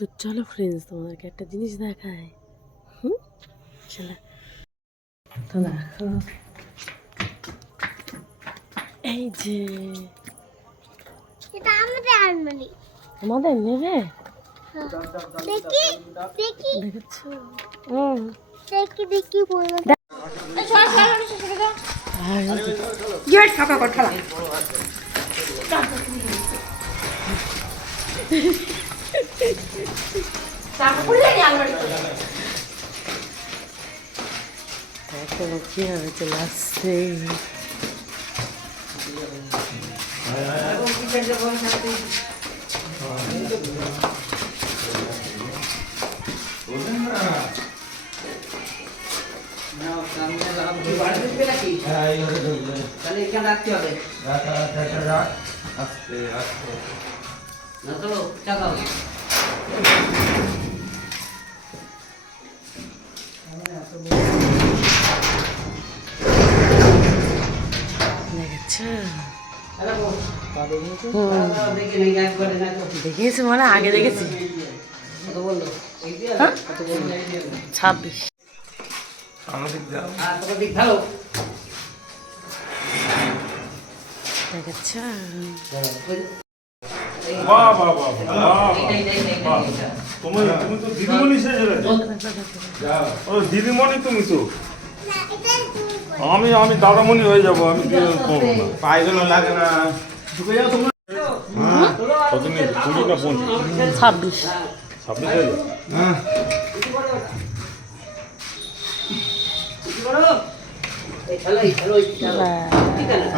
তো চলো ফ্রেন্ডস, তোমাদেরকে একটা জিনিস দেখায়। চলো তো দেখো, এই যে এটা আমাদের আলমারি। তোমাদের নেবে দেখি দেখি দেখেছো? দেখি দেখি বলো। দেখো কিভাবে চলে আসছে। দেখেছি মানে আগে দেখেছি। 26 দেখেছো? তুমি তো দিদিমণি সেজে দিদিমণি তুমি তো। আমি দাদামণি হয়ে যাবো। আমি পায়গুলো লাগে না। কত নিয়ে 20 না 26 26 হয়ে যাবে।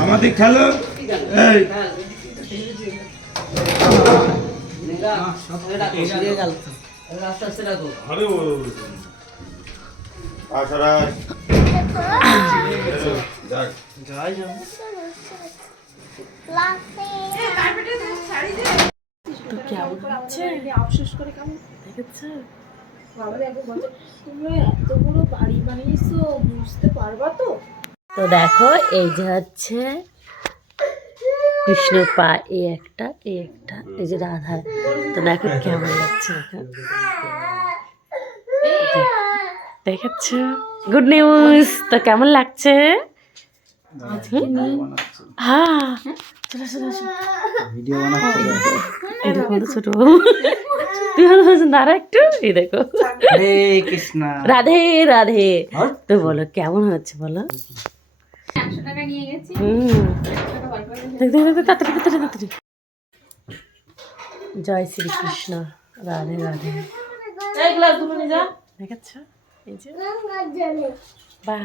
আমাদের খেলো এই আরে তাছাড়া তো কেমন হচ্ছে? আফসোস করে কেমন দেখেছো? বাবারে একবার বলছে তুমি এত বড় বাড়ি বানিয়েছো, বুঝতে পারবা তো? তো দেখো, এই যে হচ্ছে কৃষ্ণর পা, এই একটা, এই যে রাধা। তো দেখো কেমন লাগছে। দেখেছ? Good news. তো কেমন লাগছে? হ্যাঁ, চলো চলো ভিডিও বানাচ্ছি। এই দেখো ছোট তুই ভালো বলছেন, দাঁড়া একটু। এই দেখো, হরে কৃষ্ণ, রাধে রাধে। তো বলো কেমন হচ্ছে বলো। 100 টাকা নিয়ে গেছি। তাড়াতাড়ি তাড়াতাড়ি তাড়াতাড়ি। জয় শ্রীকৃষ্ণ, রাধে রাধে। এই গ্লাস দুটো নিয়ে যা। দেখেছ? এই যে বাহ।